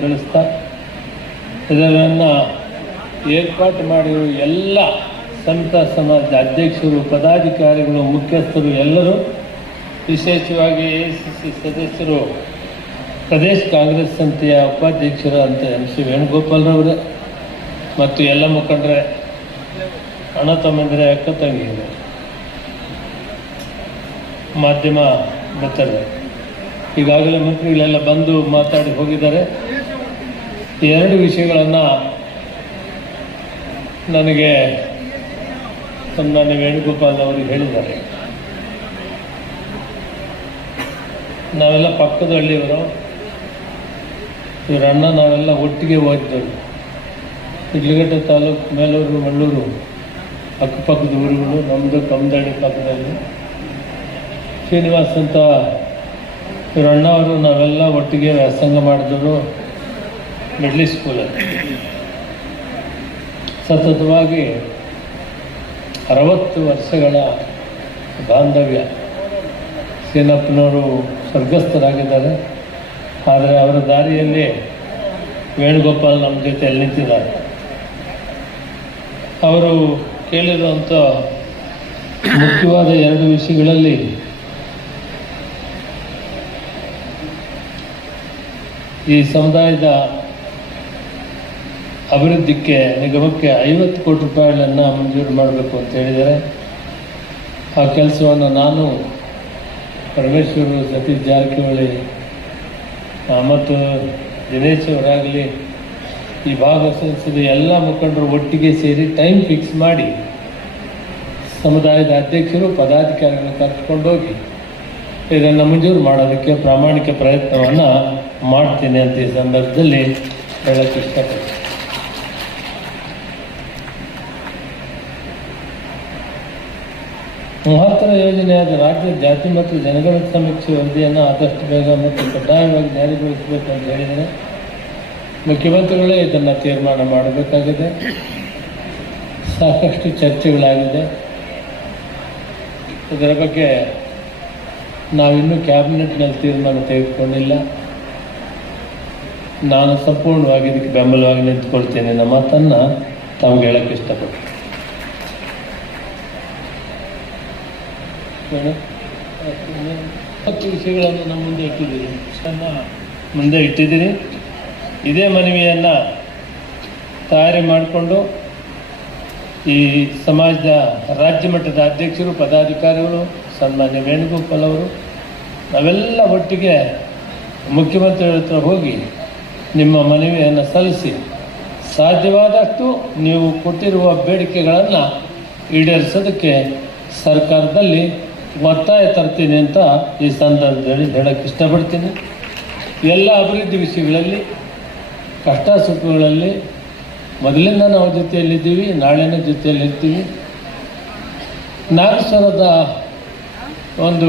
ತಿಳಿಸ್ತಾ ಇದನ್ನು ಏರ್ಪಾಟು ಮಾಡಿರುವ ಎಲ್ಲ ಸಂತ ಸಮಾಜದ ಅಧ್ಯಕ್ಷರು, ಪದಾಧಿಕಾರಿಗಳು, ಮುಖ್ಯಸ್ಥರು ಎಲ್ಲರೂ, ವಿಶೇಷವಾಗಿ ಎ ಸಿ ಸಿ ಸದಸ್ಯರು, ಪ್ರದೇಶ ಕಾಂಗ್ರೆಸ್ ಸಮಿತಿಯ ಉಪಾಧ್ಯಕ್ಷರು ಅಂತ ಎಂ ಸಿ ವೇಣುಗೋಪಾಲ್ರವರೇ ಮತ್ತು ಎಲ್ಲ ಮುಖಂಡರೇ ಅಣ್ಣ ತಮ್ಮಂದಿರೆ, ಅಕ್ಕ ತಂಗಿ ಮಾಧ್ಯಮ ಮಿತ್ರರೇ. ಈಗಾಗಲೇ ಮಂತ್ರಿಗಳೆಲ್ಲ ಬಂದು ಮಾತಾಡಿ ಹೋಗಿದ್ದಾರೆ. ಎರಡು ವಿಷಯಗಳನ್ನು ನನಗೆ ಸನ್ಮಾನ್ಯ ವೇಣುಗೋಪಾಲ್ ಅವರು ಹೇಳಿದ್ದಾರೆ. ನಾವೆಲ್ಲ ಪಕ್ಕದ ಹಳ್ಳಿಯವರು. ಇವರ ನಾವೆಲ್ಲ ಒಟ್ಟಿಗೆ ಓದಿದವರು ಇಡ್ಲಿಗಡ್ಡೆ ತಾಲೂಕು ಮೇಲೂರು ಮಳ್ಳೂರು ಅಕ್ಕಪಕ್ಕದ ಊರುಗಳು ನಮ್ಮದು ಕಮ್ಮದಳ್ಳಿ ಪಕ್ಕದಲ್ಲಿ. ಶ್ರೀನಿವಾಸ್ ಅಂತ ಇವ್ರ ಅಣ್ಣವರು ನಾವೆಲ್ಲ ಒಟ್ಟಿಗೆ ವ್ಯಾಸಂಗ ಮಾಡಿದ್ರು ಮಿಡ್ಲಿ ಸ್ಕೂಲಲ್ಲಿ ಸತತವಾಗಿ ಅರವತ್ತು ವರ್ಷಗಳ ಬಾಂಧವ್ಯ. ಸೀನಪ್ಪನವರು ಸ್ವರ್ಗಸ್ಥರಾಗಿದ್ದಾರೆ. ಆದರೆ ಅವರ ದಾರಿಯಲ್ಲಿ ವೇಣುಗೋಪಾಲ್ ನಮ್ಮ ಜೊತೆಯಲ್ಲಿ ನಿಂತಿದ್ದಾರೆ. ಅವರು ಕೇಳಿರುವಂಥ ಮುಖ್ಯವಾದ ಎರಡು ವಿಷಯಗಳಲ್ಲಿ ಈ ಸಮುದಾಯದ ಅಭಿವೃದ್ಧಿಗೆ ನಿಗಮಕ್ಕೆ ಐವತ್ತು ಕೋಟಿ ರೂಪಾಯಿಗಳನ್ನು ಮಂಜೂರು ಮಾಡಬೇಕು ಅಂತ ಹೇಳಿದ್ದಾರೆ. ಆ ಕೆಲಸವನ್ನು ನಾನು ಪರಮೇಶ್ವರು ಸತೀಶ್ ಜಾರಕಿಹೊಳಿ ಮತ್ತು ದಿನೇಶ್ ಅವರಾಗಲಿ, ಈ ಭಾಗ ಸಂಸದ ಎಲ್ಲ ಮುಖಂಡರು ಒಟ್ಟಿಗೆ ಸೇರಿ ಟೈಮ್ ಫಿಕ್ಸ್ ಮಾಡಿ ಸಮುದಾಯದ ಅಧ್ಯಕ್ಷರು, ಪದಾಧಿಕಾರಿಗಳನ್ನು ಕರ್ಕೊಂಡೋಗಿ ಇದನ್ನು ಮಂಜೂರು ಮಾಡೋದಕ್ಕೆ ಪ್ರಾಮಾಣಿಕ ಪ್ರಯತ್ನವನ್ನು ಮಾಡ್ತೀನಿ ಅಂತ ಈ ಸಂದರ್ಭದಲ್ಲಿ ಹೇಳಕ್ಕೆ ಇಷ್ಟಪಡ್ತೀನಿ. ಮಹತ್ತರ ಯೋಜನೆಯಾದ ರಾಜ್ಯ ಜಾತಿ ಮತ್ತು ಜನಗಣತಿ ಸಮೀಕ್ಷೆ ವರದಿಯನ್ನು ಆದಷ್ಟು ಬೇಗ ಮತ್ತು ಕಡ್ಡಾಯವಾಗಿ ಜಾರಿಗೊಳಿಸಬೇಕು ಅಂತ ಹೇಳಿದರೆ ಮುಖ್ಯಮಂತ್ರಿಗಳೇ ಇದನ್ನು ತೀರ್ಮಾನ ಮಾಡಬೇಕಾಗಿದೆ. ಸಾಕಷ್ಟು ಚರ್ಚೆಗಳಾಗಿದೆ. ಇದರ ಬಗ್ಗೆ ನಾವಿನ್ನೂ ಕ್ಯಾಬಿನೆಟ್ನಲ್ಲಿ ತೀರ್ಮಾನ ತೆಗೆದುಕೊಂಡಿಲ್ಲ. ನಾನು ಸಂಪೂರ್ಣವಾಗಿ ಇದಕ್ಕೆ ಬೆಂಬಲವಾಗಿ ನಿಂತ್ಕೊಳ್ತೇನೆ ಅನ್ನೋ ಮಾತನ್ನು ತಮಗೆ ಹೇಳಕ್ಕೆ ಇಷ್ಟಪಡ್ತೀನಿ. ಹತ್ತು ವಿಷಯಗಳನ್ನು ನಮ್ಮ ಮುಂದೆ ಇಟ್ಟಿದ್ದೀರಿ. ಮುಂದೆ ಇಟ್ಟಿದ್ದೀರಿ ಇದೇ ಮನವಿಯನ್ನು ತಯಾರಿ ಮಾಡಿಕೊಂಡು ಈ ಸಮಾಜದ ರಾಜ್ಯ ಮಟ್ಟದ ಅಧ್ಯಕ್ಷರು ಪದಾಧಿಕಾರಿಗಳು ಸನ್ಮಾನ್ಯ ವೇಣುಗೋಪಾಲ್ ಅವರು, ನಾವೆಲ್ಲ ಒಟ್ಟಿಗೆ ಮುಖ್ಯಮಂತ್ರಿಗಳ ಹತ್ರ ಹೋಗಿ ನಿಮ್ಮ ಮನವಿಯನ್ನು ಸಲ್ಲಿಸಿ ಸಾಧ್ಯವಾದಷ್ಟು ನೀವು ಕೊಟ್ಟಿರುವ ಬೇಡಿಕೆಗಳನ್ನು ಈಡೇರಿಸೋದಕ್ಕೆ ಸರ್ಕಾರದಲ್ಲಿ ಒತ್ತಾಯ ತರ್ತೀನಿ ಅಂತ ಈ ಸಂದರ್ಭದಲ್ಲಿ ಹೇಳಕ್ಕೆ ಇಷ್ಟಪಡ್ತೀನಿ. ಎಲ್ಲ ಅಭಿವೃದ್ಧಿ ವಿಷಯಗಳಲ್ಲಿ ಕಷ್ಟ ಸುಖಗಳಲ್ಲಿ ಮೊದಲಿಂದ ನಾವು ಜೊತೆಯಲ್ಲಿದ್ದೀವಿ, ನಾಳೆನೂ ಜೊತೆಯಲ್ಲಿರ್ತೀವಿ. ನಾಗೇಶ್ವರದ ಒಂದು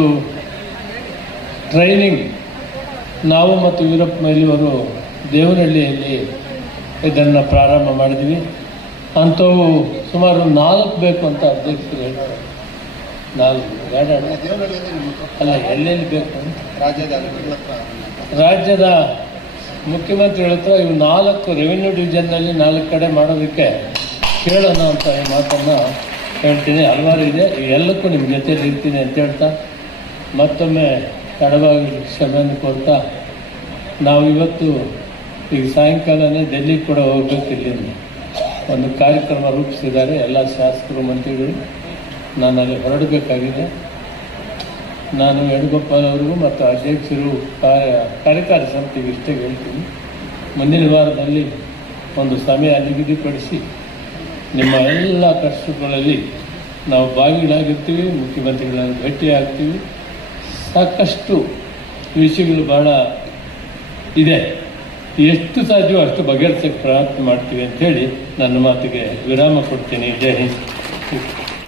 ಟ್ರೈನಿಂಗ್ ನಾವು ಮತ್ತು ವೀರಪ್ಪ ಮೈಲಿಯವರು ದೇವನಹಳ್ಳಿಯಲ್ಲಿ ಇದನ್ನು ಪ್ರಾರಂಭ ಮಾಡಿದ್ವಿ. ಅಂಥವು ಸುಮಾರು ನಾಲ್ಕು ಬೇಕು ಅಂತ ಅಧ್ಯಕ್ಷರು ಹೇಳ್ತಾರೆ. ನಾಲ್ಕು ಬೇಡ ಅಲ್ಲ, ಎಲ್ಲೆಲ್ಲಿ ಬೇಕು ರಾಜ್ಯದ ರಾಜ್ಯದ ಮುಖ್ಯಮಂತ್ರಿಗಳ ಹತ್ರ ಇವು ನಾಲ್ಕು ರೆವಿನ್ಯೂ ಡಿವಿಷನ್ನಲ್ಲಿ ನಾಲ್ಕು ಕಡೆ ಮಾಡೋದಕ್ಕೆ ಕೇಳೋಣ ಅಂತ ಈ ಮಾತನ್ನು ಹೇಳ್ತೀನಿ ಹಲವಾರು ಇದೆ ಎಲ್ಲಕ್ಕೂ ನಿಮ್ಮ ಜೊತೆ ಇರ್ತೀನಿ ಅಂತ ಹೇಳ್ತಾ ಮತ್ತೊಮ್ಮೆ ತಡವಾಗಿ ಕ್ಷಮೆಯನ್ನು ಕೊಡ್ತಾ ನಾವು ಇವತ್ತು ಈಗ ಸಾಯಂಕಾಲನೇ ಡೆಲ್ಲಿ ಕೂಡ ಹೋಗ್ಬೇಕು ಇಲ್ಲಿಂದ. ಒಂದು ಕಾರ್ಯಕ್ರಮ ರೂಪಿಸಿದ್ದಾರೆ ಎಲ್ಲ ಶಾಸಕರು, ಮಂತ್ರಿಗಳು. ನಾನು ಅಲ್ಲಿ ಹೊರಡಬೇಕಾಗಿದೆ. ನಾನು ವೇಣುಗೋಪಾಲ್ ಅವರಿಗೂ ಮತ್ತು ಅಧ್ಯಕ್ಷರು, ಕಾರ್ಯ, ಕಾರ್ಯಕಾರಿ ಸಮಿತಿಗೆ ಇಷ್ಟೇ ಹೇಳ್ತೀನಿ. ಮುಂದಿನ ವಾರದಲ್ಲಿ ಒಂದು ಸಮಯ ನಿಗದಿಪಡಿಸಿ ನಿಮ್ಮ ಎಲ್ಲ ಕಷ್ಟಗಳಲ್ಲಿ ನಾವು ಭಾಗಿಗಳಾಗಿರ್ತೀವಿ, ಮುಖ್ಯಮಂತ್ರಿಗಳಾಗಿ ಭೇಟಿಯಾಗ್ತೀವಿ ಸಾಕಷ್ಟು ವಿಷಯಗಳು ಭಾಳ ಇದೆ. ಎಷ್ಟು ಸಾಧ್ಯವೋ ಅಷ್ಟು ಬಗೆಹರಿಸಕ್ಕೆ ಪ್ರಾರ್ಥನೆ ಮಾಡ್ತೀವಿ ಹೇಳಿ ನನ್ನ ಮಾತಿಗೆ ವಿರಾಮ ಕೊಡ್ತೀನಿ. ಜೈ ಹಿಂದ್.